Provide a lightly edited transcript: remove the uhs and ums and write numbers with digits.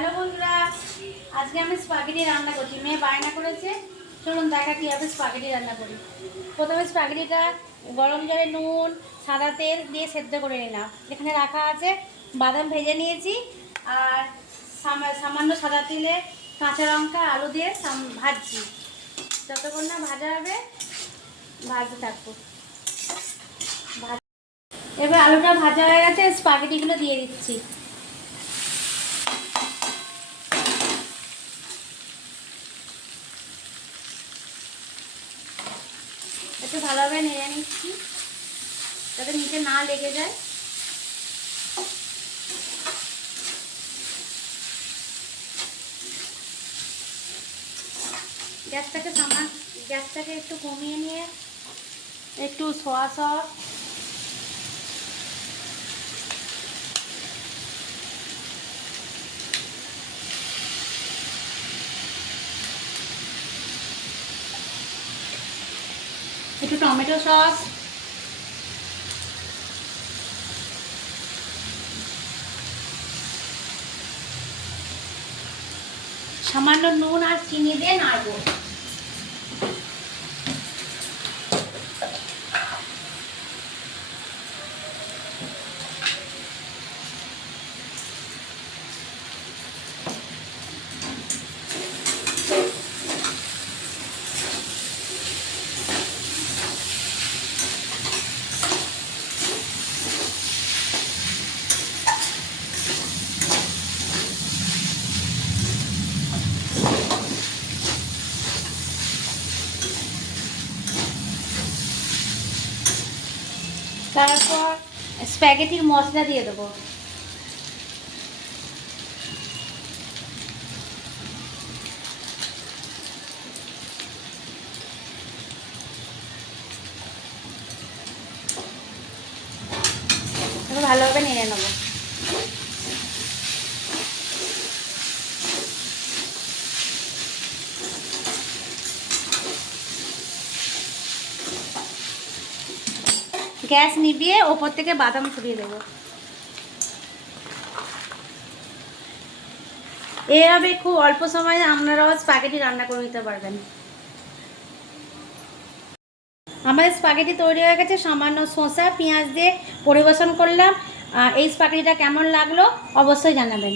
Hello বন্ধুরা, আজকে আমি স্পাগেটি রান্না করছি। মেয়ে বায়না করেছে, চলুন দেখা কীভাবে স্পাগেটি রান্না করি। প্রথমে স্পাগেটিটা গরম জলে নুন সাদা তেল দিয়ে সেদ্ধ করে নিলাম। এখানে রাখা আছে বাদাম ভেজে নিয়েছি, আর সামান্য সাদা তেলে কাঁচা লঙ্কা আলু দিয়ে ভাজছি। যতক্ষণ না ভাজা হবে ভাজতে থাকবো। এবার আলুটা ভাজা হয়ে গেছে, স্পাগেটিগুলো দিয়ে দিচ্ছি। একটু ভালোভাবে নেড়ে নিচ্ছি যাতে নিচে না লেগে যায়। গ্যাসটাকে একটু কমিয়ে নিয়ে একটু সোয়া সস, একটু টমেটো সস, সামান্য নুন আর চিনি দিয়ে নাড়বো। তারপর স্প্যাগেটির মশলা দিয়ে দেবো। ভালোভাবে নেড়ে নেবো। গ্যাস নিভিয়ে ওপর থেকে বাদাম ছড়িয়ে দেবো। এভাবে খুব অল্প সময়ে আপনারাও স্পাগেটি রান্না করে নিতে পারবেন। আমাদের স্পাগেটি তৈরি হয়ে গেছে। সামান্য শসা পেঁয়াজ দিয়ে পরিবেশন করলাম। এই স্পাগেটিটা কেমন লাগলো অবশ্যই জানাবেন।